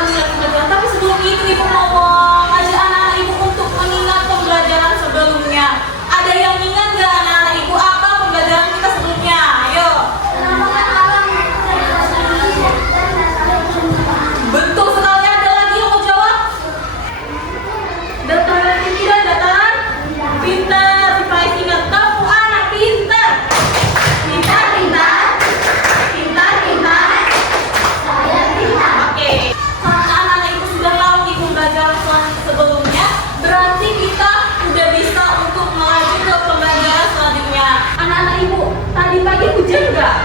akan mulai pembelajaran. Tapi sebelum itu ibu mau ngajak anak-anak ibu untuk mengingat pembelajaran sebelumnya. Ada yang ingat nggak anak-anak ibu apa pembelajaran kita sebelumnya? Ayo. Betul sekali. Ada lagi yang mau jawab? Dataran tinggi dan dataran pintar. Si Faiz ingat, kamu anak pintar. Pintar, pintar. Pintar, pintar. Saya pintar. Oke. Karena anak-anak ibu sudah tahu di pembelajaran sebelumnya, berarti kita udah bisa untuk melaju ke pembelajaran selanjutnya. Anak-anak ibu, tadi pagi hujan nggak?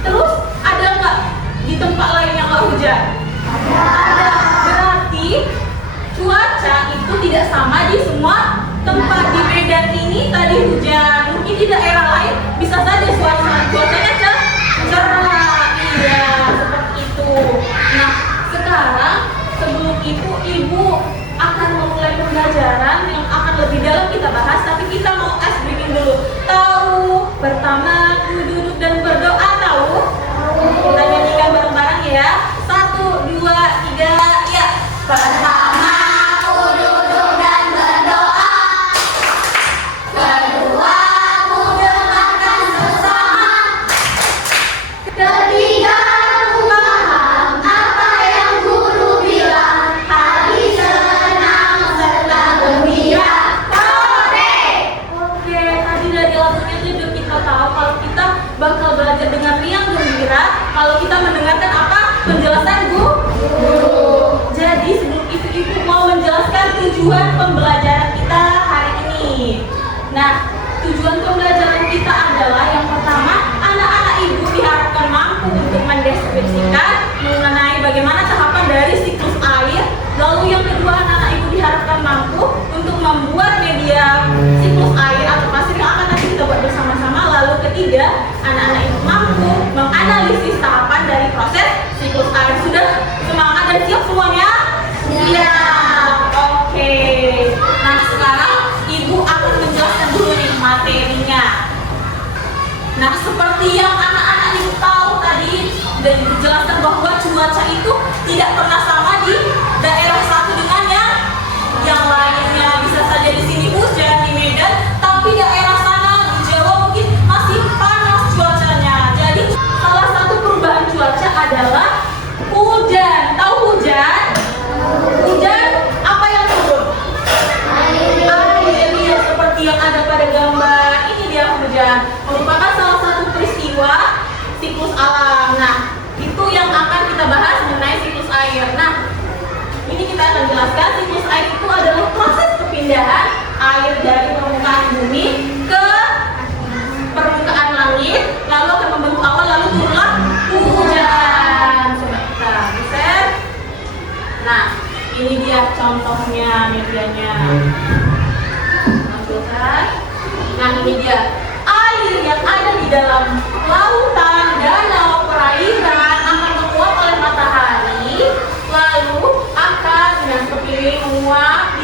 Terus ada nggak di tempat lain yang nggak hujan? Ada. Berarti cuaca itu tidak sama di semua tempat. Di Medan ini tadi hujan, mungkin di daerah lain bisa saja cuacanya cerah. Iya, seperti itu. Nah, sekarang sebelum itu ibu akan memulai pembelajaran yang akan lebih dalam kita bahas, tapi kita mau briefing dulu. Tahu pertama duduk dan berdoa, tahu? Kita nyanyikan bareng-bareng ya. 1, 2, 3, ya. Pertama duduk dan berdoa. Kedua dengarkan bersama. Ketiga paham apa yang guru bilang. Hari senang serta gembira. Oke, tadi dari lagunya juga kita tahu kalau kita bakal belajar dengan riang gembira kalau kita mendengarkan apa? Penjelasan guru. Jadi sebelum itu ibu mau menjelaskan tujuan pembelajaran kita hari ini. Nah, tujuan pembelajaran kita adalah yang pertama, anak-anak ibu diharapkan mampu untuk mendeskripsikan mengenai bagaimana tahapan dari siklus air. Lalu yang kedua, anak-anak ibu diharapkan mampu untuk membuat media siklus air atau pasir yang akan nanti kita buat bersama-sama. Lalu ketiga, anak-anak ibu mampu menganalisis tahapan dari proses siklus air. Sudah semangat dan siap semuanya? Iya. Oke. Nah, sekarang ibu akan menjelaskan dulu nih materinya. Nah, seperti yang anak-anak ibu tahu tadi dan dijelaskan bahwa cuaca itu tidak pernah sama di daerah satu dengan yang lainnya. Bisa saja di sini hujan di Medan, tapi daerah sana di Jawa mungkin masih panas cuacanya. Jadi salah satu perubahan cuaca adalah hujan. Tahu hujan? Hujan apa yang turun? Air. Iya, seperti yang ada pada gambar. Ini dia hujan. Merupakan salah satu peristiwa siklus alam. Nah, itu yang akan kita bahas mengenai siklus air. Nah, ini kita akan jelaskan siklus air itu adalah proses perpindahan air dari permukaan bumi ke permukaan langit, lalu akan membentuk awan, lalu turunlah hujan. Coba kita geser. Nah, ini dia contohnya medianya. Masukkan. Nah, ini dia air yang ada di dalam lautan, danau, perairan akan menguap oleh matahari, lalu akan dengan kepilih menguap,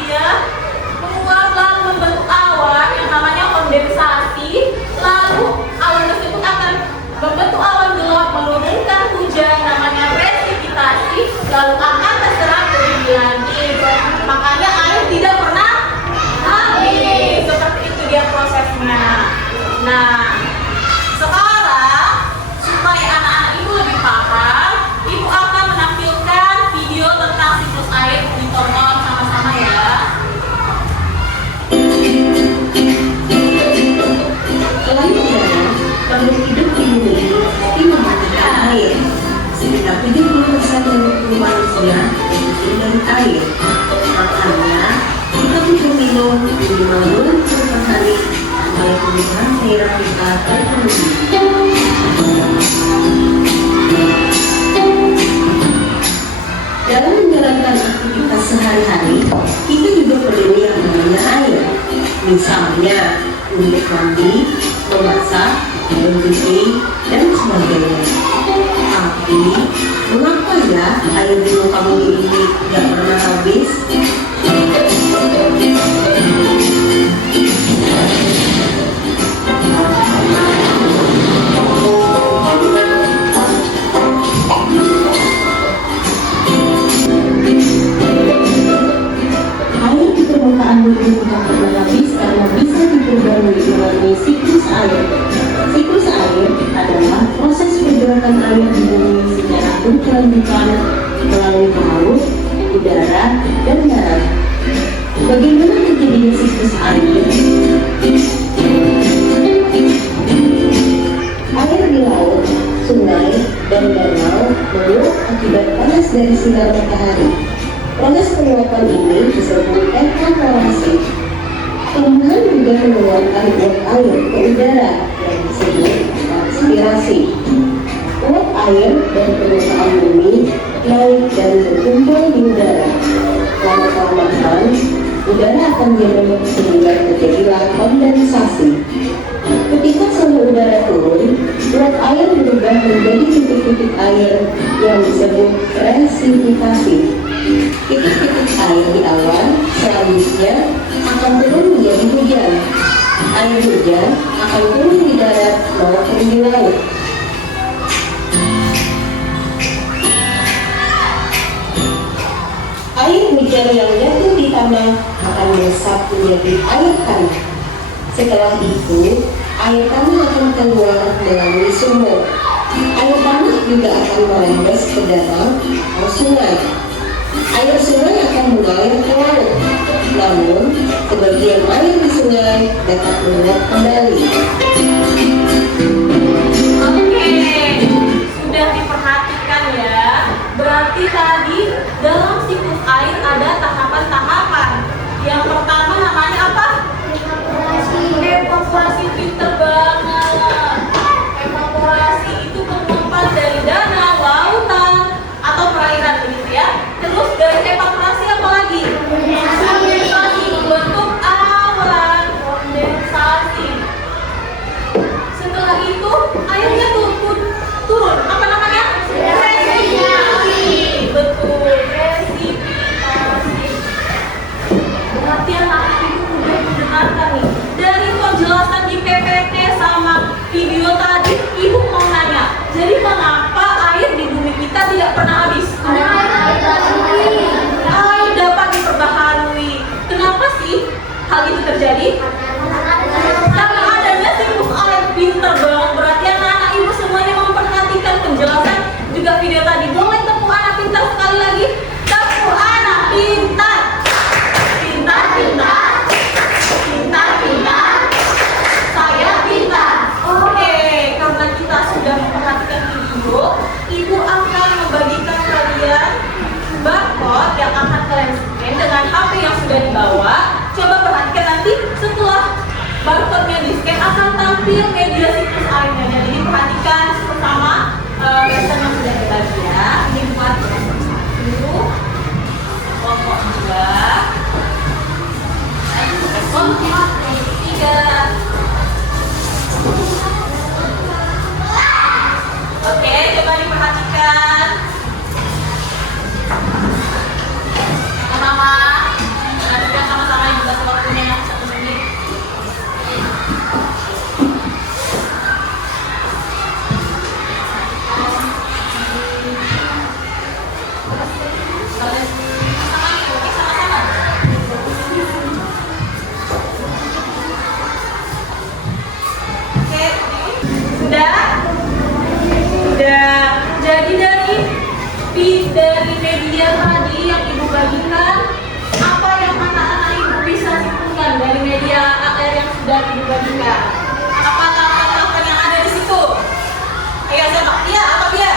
lalu membentuk awan yang namanya kondensasi. Lalu awan tersebut akan membentuk awan gelap, menurunkan hujan namanya presipitasi, lalu akan terserap ke bumi langit. Makanya air tidak pernah habis. Seperti itu dia prosesnya. Nah, sekarang supaya anak-anak ibu lebih paham, ibu akan menampilkan video tentang siklus air. Ditonton sama-sama ya. Selanjutnya, makhluk hidup di bumi pasti membutuhkan air. Sekitar 70% dari tubuh manusia tersusun dari air. Makanya, kita butuh minum minimal 2 liter per hari supaya kebutuhan cairan kita terpenuhi. Dalam menjalankan aktivitas sehari-hari, kita juga perlu yang namanya air. Misalnya, untuk mandi, memasak, mencuci, dan sebagainya. Tapi, mengapa ya air di muka bumi ini tidak pernah habis? dilanjutkan melalui laut, udara, dan darat. Bagaimana terjadinya siklus air? Air di laut, sungai, dan danau meluap akibat panas dari sinar matahari. Proses penguapan ini disebut evaporasi. Tumbuhan juga mengeluarkan uap air ke udara yang disebut transpirasi. Uap air dan permukaan bumi naik dan berkumpul di udara. Lama-kelamaan, udara akan diremuk sehingga terjadilah kondensasi. Ketika suhu udara turun, uap air berubah menjadi titik-titik air yang disebut presipitassi. Titik-titik air di awan selanjutnya akan turun menjadi hujan. Air hujan akan turun di darat maupun di laut. Air hujan yang jatuh di tanah akan meresap menjadi air tanah. Setelah itu, air tanah akan keluar melalui sumur. Air tanah juga akan merembes ke danau atau sungai. Air sungai akan mengalir ke laut. Namun, sebagian air di sungai dapat menguap kembali. Oke, sudah diperhatikan ya. Berarti tadi dalam siklus air ada tahapan-tahapan. Yang pertama namanya apa? Evaporasi. Pinter banget. Evaporasi itu penguapan dari danau, lautan, atau perairan begitu ya. Terus dari evaporasi apa lagi? Kondensasi, membentuk awan. Kondensasi. Setelah itu airnya turun. Apa namanya? Presipitasi. Betul, presipitasi. Berarti anak ibu udah mendengarkan nih. Dari penjelasan di PPT sama video tadi, ibu mau nanya. Jadi mengapa air di bumi kita tidak pernah habis? Air dapat diperbaharui. Kenapa sih hal itu terjadi? Karena adanya siklus air. Pinter banget. Berarti anak-anak ibu semuanya memperhatikan penjelasan juga video tadi. Boleh tepuk anak pintar sekali lagi. Tepuk anak pintar. Pintar, pintar. Pintar, pintar. Saya pintar. Oke, karena kita sudah memperhatikan video, ibu akan membagikan kalian barcode yang akan kalian scan dengan HP yang sudah dibawa. Coba perhatikan nanti setelah barcode-nya di scan akan tampil media siklus airnya. Jadi perhatikan bersama lesson yang sudah dibagi ya. Ini buat lesson 1, kelompok 2, kelompok 3. Oke, coba diperhatikan. Sama-sama. Perhatikan sama-sama yang juga waktunya 1 menit. Sudah. Jadi dari media tadi yang ibu bagikan, apa yang anak-anak ibu bisa simpulkan dari media AR yang sudah ibu bagikan? Apa tahapan-tahapan yang ada di situ? Ayo coba. Iya, apa dia?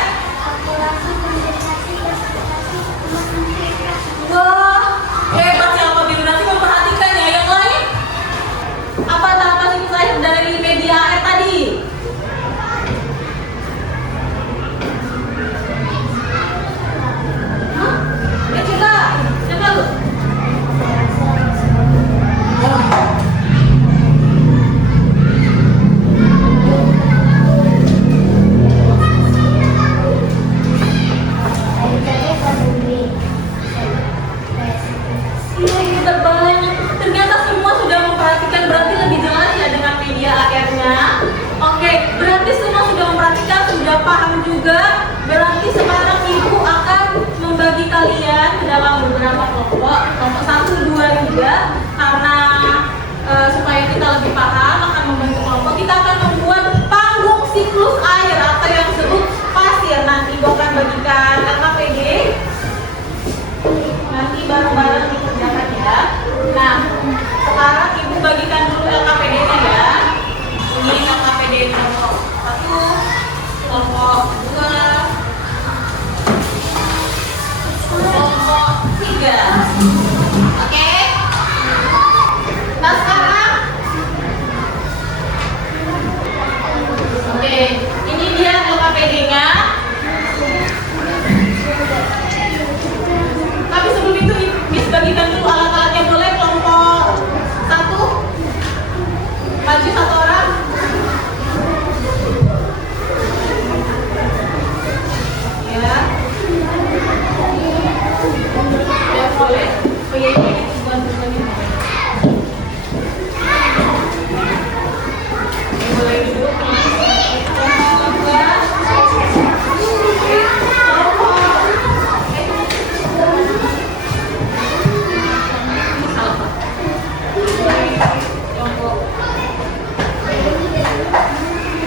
Wah, hebat ya Pak Biru. Nanti memperhatikan ya. Yang lain? Apa tahapan siklus air dari media AR tadi? Coba lu. Ternyata semua sudah memperhatikan, berarti lebih jelas ya dengan media AR-nya. Oke, berarti semua sudah memperhatikan, sudah paham juga. Berarti sekarang ibu akan membagi kalian ke dalam beberapa kelompok 1, 2, 3. Karena supaya kita lebih paham akan membentuk kelompok, kita akan membuat panggung siklus air atau yang disebut pasir. Nanti ibu akan bagikan Oke. Nah sekarang, oke, ini dia LKPD-nya. Tapi sebelum itu, Miss bagikan dulu alat-alatnya, boleh kelompok 1 maju 1 orang. Ya. Ya boleh. Oh iya, ini bukan-bukan. Boleh duduk. Kelompok 2.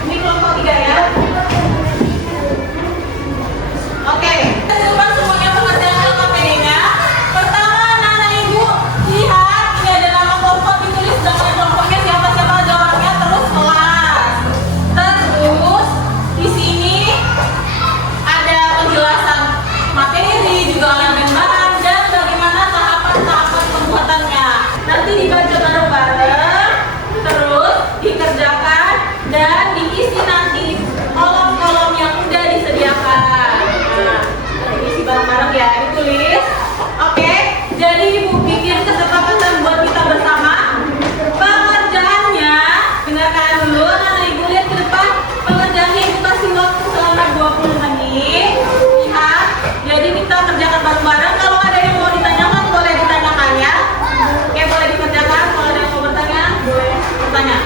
Ini kelompok 3 ya. Oke, kita coba semuanya pengertian LKPD-nya. Pertama, anak-anak ibu lihat ini ada nama kelompok ditulis dengan kelompoknya siapa-siapa aja orangnya, terus kelas. Terus di sini ada penjelasan materi, juga alat dan bahan, dan bagaimana tahapan-tahapan pembuatannya. Nanti dibaca bareng-bareng, terus dikerjakan dan diisi nanti kolom-kolom yang udah disediakan. Nah, diisi bareng-bareng ya, ditulis. Oke, jadi ibu bikin kesepakatan buat kita bersama. Pengerjaannya, dengarkan dulu, nah ibu lihat ke depan. Pengerjaannya ibu kasih waktu selama 20 menit. Lihat, jadi kita kerjakan bareng-bareng. Kalau ada yang mau ditanyakan, boleh ditanyakan ya. Oke, boleh dikerjakan. Kalau ada yang mau bertanya, boleh bertanya.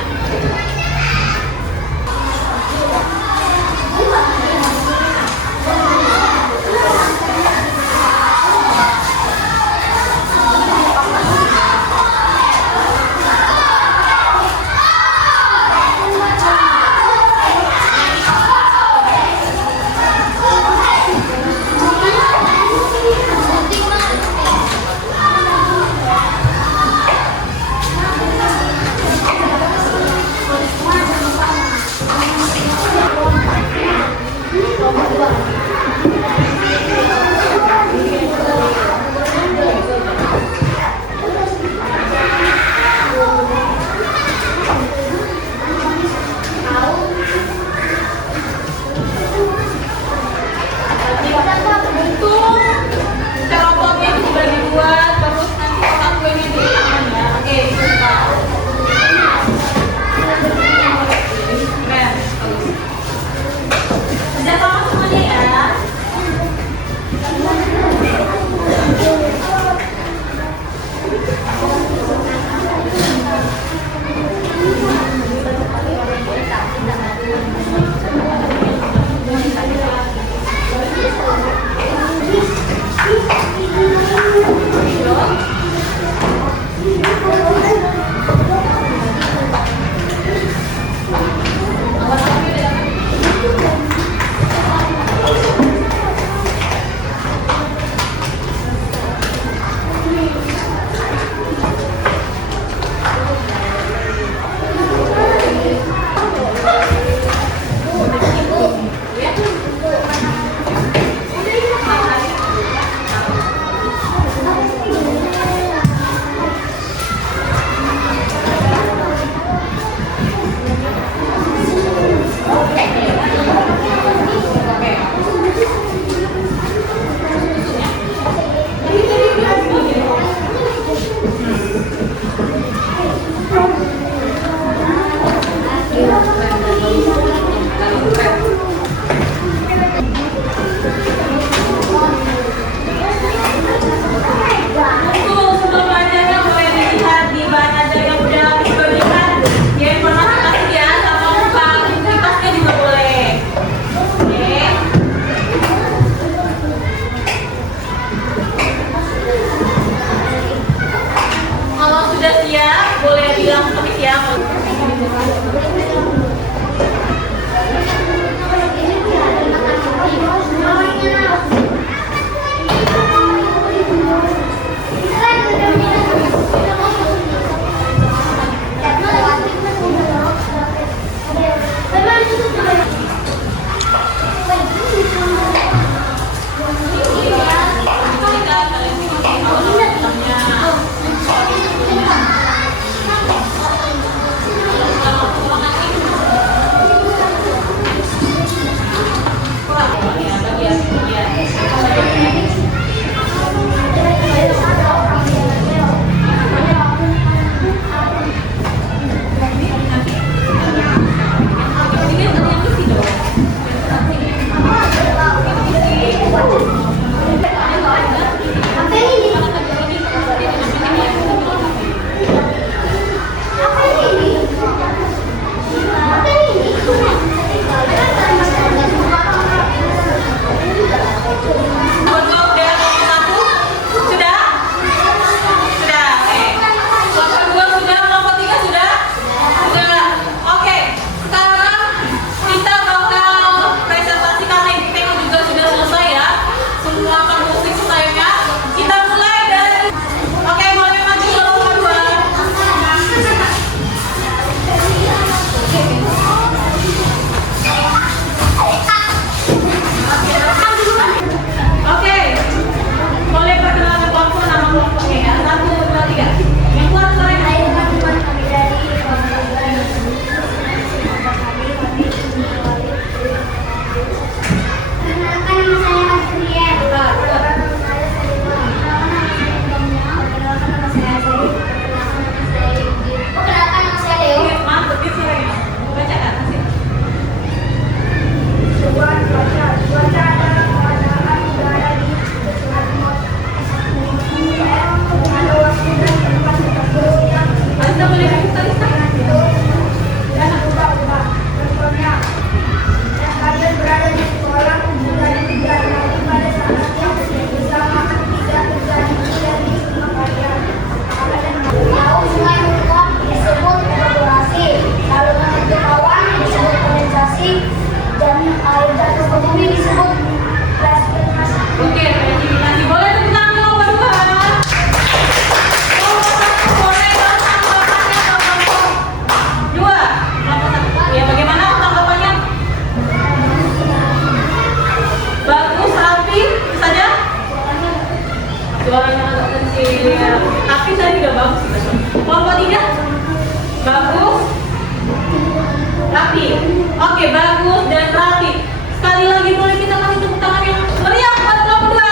rapi. Oke, bagus dan rapi. Sekali lagi boleh kita kasih tepuk tangan yang meriah buat kamu berdua.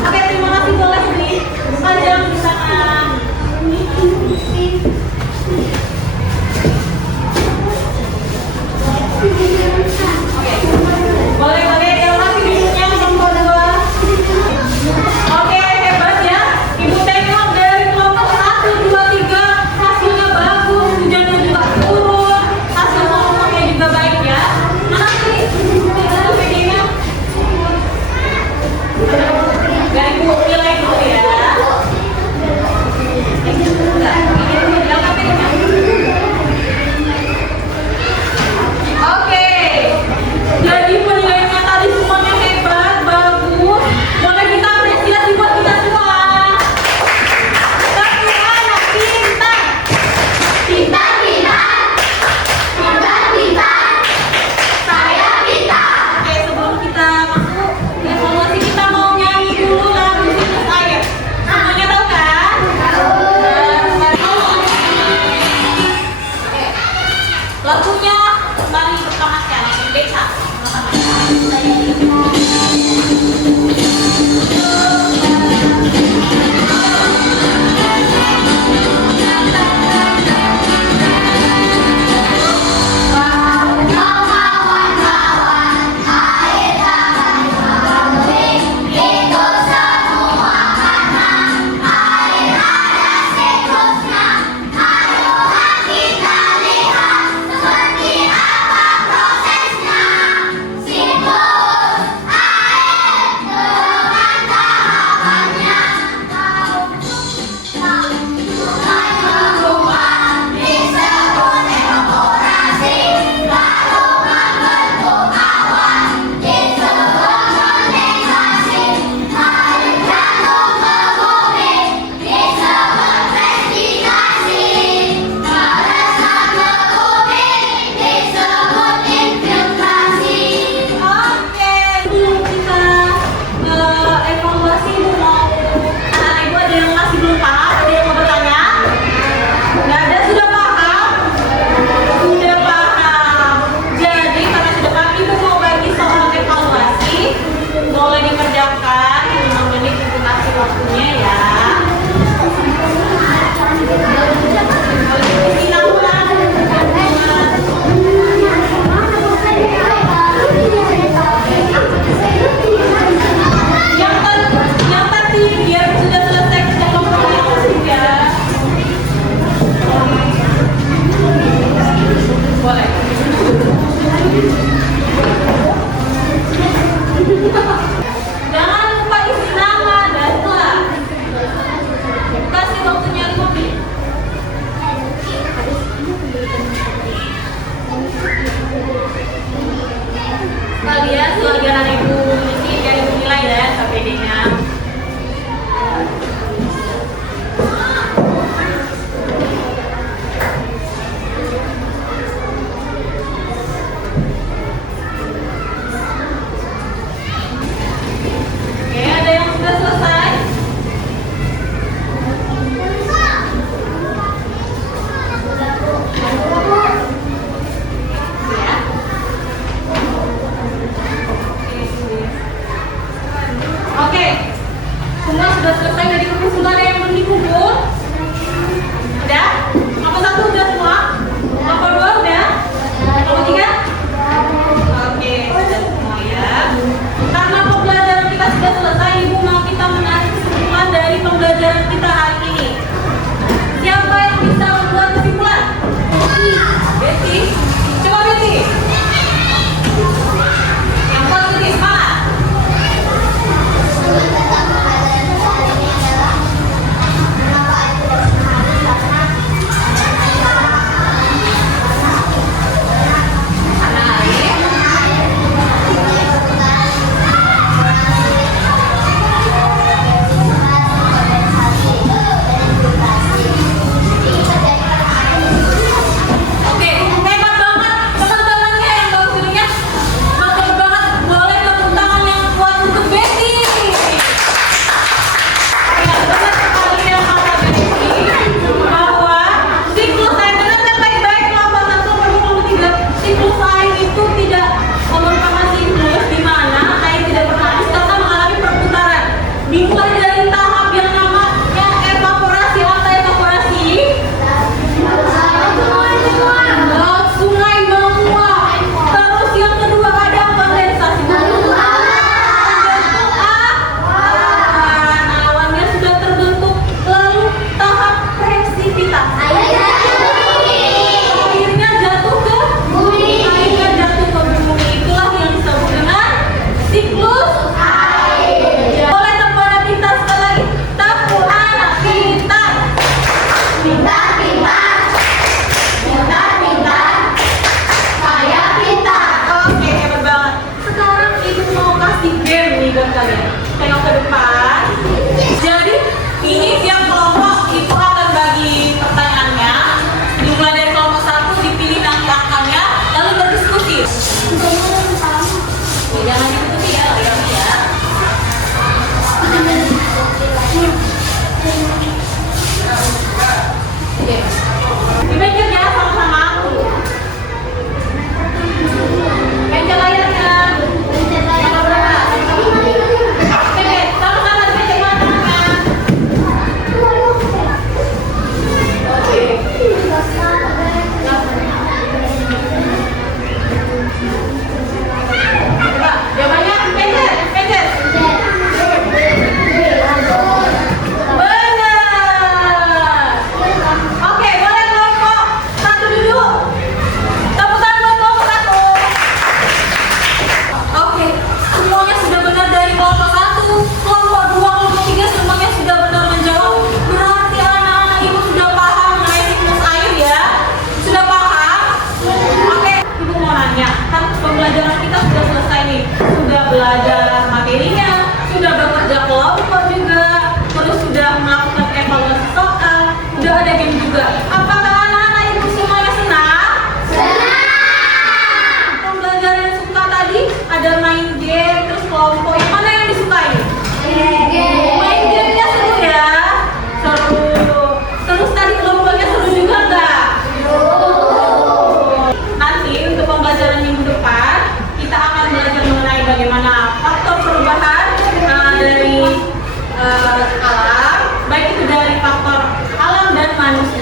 Oke, terima kasih boleh nih. Panjang di sana. Boleh yang masih duduknya nomor 2. Oke, hebat ya. Ibu tengok dari kelompok 1, 2, 3 hasilnya bagus, hujannya juga turun, hasil ngomongnya juga baik ya. Mana sih? Itu PD-nya. Dari ibu nilai dulu ya. Oke, jadi penilaiannya tadi semuanya hebat, bagus. Boleh kita apresiasi buat kita semua. Tapi anak pintar. Pintar, pintar. Pintar, pintar. Saya pintar. Oke, sebelum kita masuk evaluasi kita mau nyanyi dulu lagu Situs Air. Semuanya tahu kan? Oke. Lagunya mari bersama saya langsung beca. Oke, sebelum kita evaluasi mau anak ibu ada yang masih belum paham, ada yang mau bertanya? Nggak ada, sudah paham? Sudah paham. Jadi karena sudah paham, ibu mau bagi soal evaluasi, boleh dikerjakan 5 menit untuk kasih waktunya ya. Yang tadi biar sudah selesai kita ngobrolnya langsung ya. Boleh. Jangan lupa isi nama dan kelas. Kasih waktunya 5 menit. Sekalian selagi anak ibu isi biar ibu nilai ya KPD-nya. Oke, ada yang sudah selesai? Ya. Oke,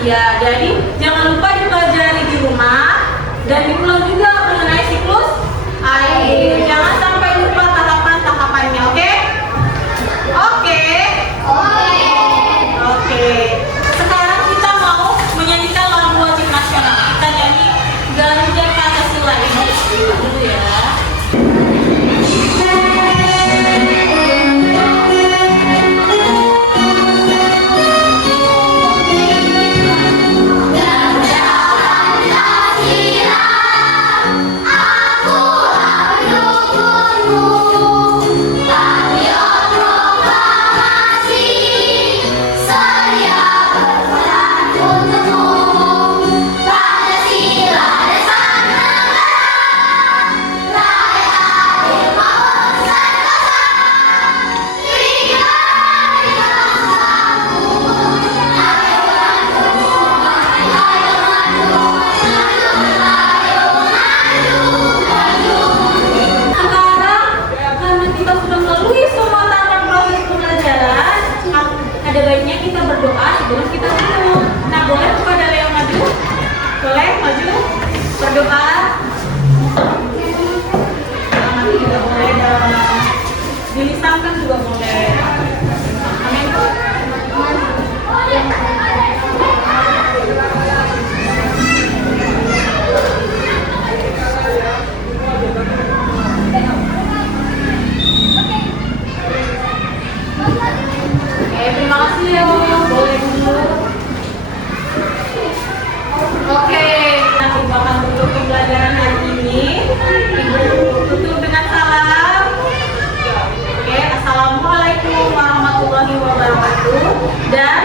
Ya, jadi jangan lupa dipelajari di rumah dan diulang juga mengenai siklus air. Jangan sampai lupa tahapan-tahapannya, oke? Oke. Oke. Sekarang kita mau menyanyikan lagu wajib nasional. Kita nyanyi Garuda Pancasila ini dulu ya. Ada baiknya kita berdoa sebelum kita minum. Nah, boleh kepada Leo maju? Boleh maju? Berdoa. Mati juga boleh, dilisankan juga boleh. Amin. Terima kasih ya, boleh dulu. Oke, nah Ibu akan tutup pembelajaran hari ini. Ibu tutup dengan salam. Oke, assalamualaikum warahmatullahi wabarakatuh dan